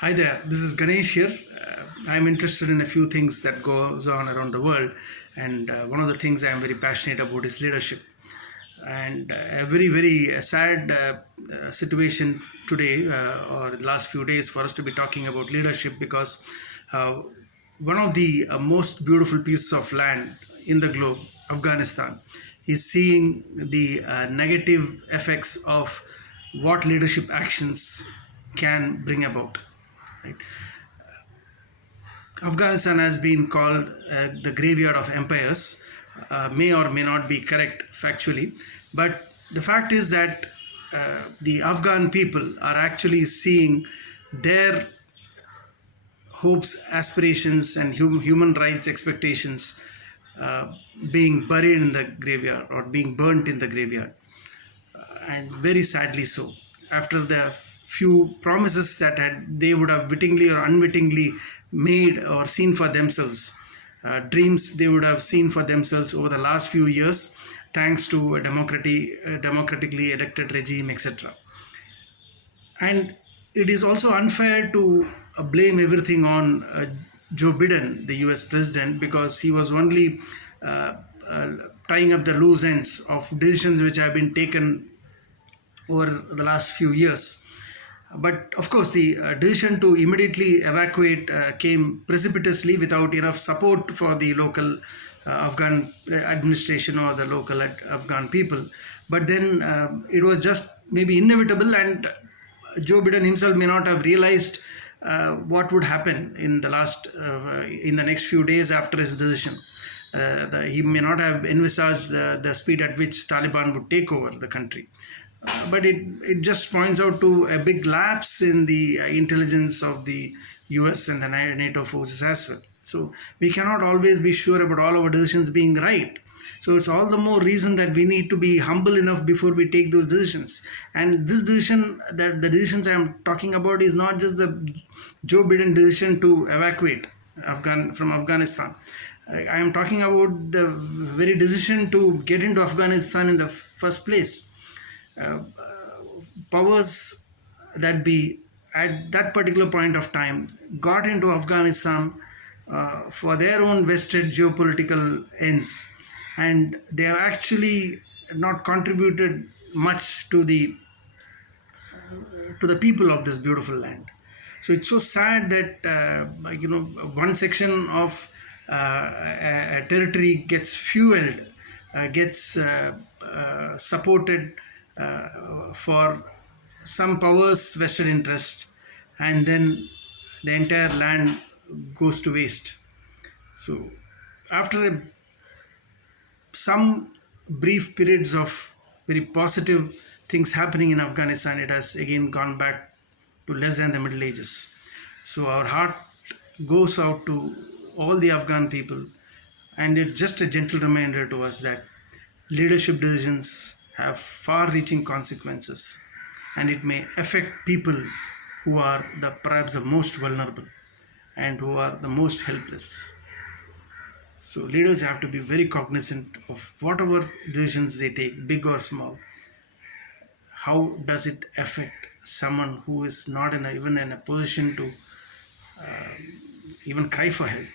Hi there, this is Ganesh here. I'm interested in a few things that goes on around the world, and one of the things I'm very passionate about is leadership. And a very sad situation today, or the last few days, for us to be talking about leadership because uh, one of the most beautiful pieces of land in the globe, Afghanistan, is seeing the negative effects of what leadership actions can bring about. Right? Afghanistan has been called the graveyard of empires, may or may not be correct factually, but the fact is that the Afghan people are actually seeing their hopes, aspirations, and human rights expectations uh, being buried in the graveyard or being burnt in the graveyard, and very sadly so. After the few promises that had they would have wittingly or unwittingly made or seen for themselves, dreams they would have seen for themselves over the last few years, thanks to a democratically elected regime, etc. And it is also unfair to blame everything on Joe Biden, the US president, because he was only uh, uh, tying up the loose ends of decisions which have been taken over the last few years. But of course, the decision to immediately evacuate came precipitously without enough support for the local Afghan administration or the local Afghan people. But then it was just maybe inevitable, and Joe Biden himself may not have realized what would happen in the next few days after his decision. He may not have envisaged the speed at which Taliban would take over the country. But it just points out to a big lapse in the intelligence of the US and the NATO forces as well. So we cannot always be sure about all our decisions being right. So it's all the more reason that we need to be humble enough before we take those decisions. And this decision, that the decisions I'm talking about, is not just the Joe Biden decision to evacuate from Afghanistan. I am talking about the very decision to get into Afghanistan in the first place. uh, Powers that be at that particular point of time got into Afghanistan for their own vested geopolitical ends, and they have actually not contributed much to the people of this beautiful land. So it's so sad that one section of a territory gets fueled, gets supported for some powers' vested interest, and then the entire land goes to waste. So after some brief periods of very positive things happening in Afghanistan, it has again gone back to less than the Middle Ages. So our heart goes out to all the Afghan people, and it's just a gentle reminder to us that leadership decisions have far reaching consequences, and it may affect people who are perhaps the most vulnerable and who are the most helpless. So leaders have to be very cognizant of whatever decisions they take, big or small. How does it affect someone who is not even in a position to even cry for help?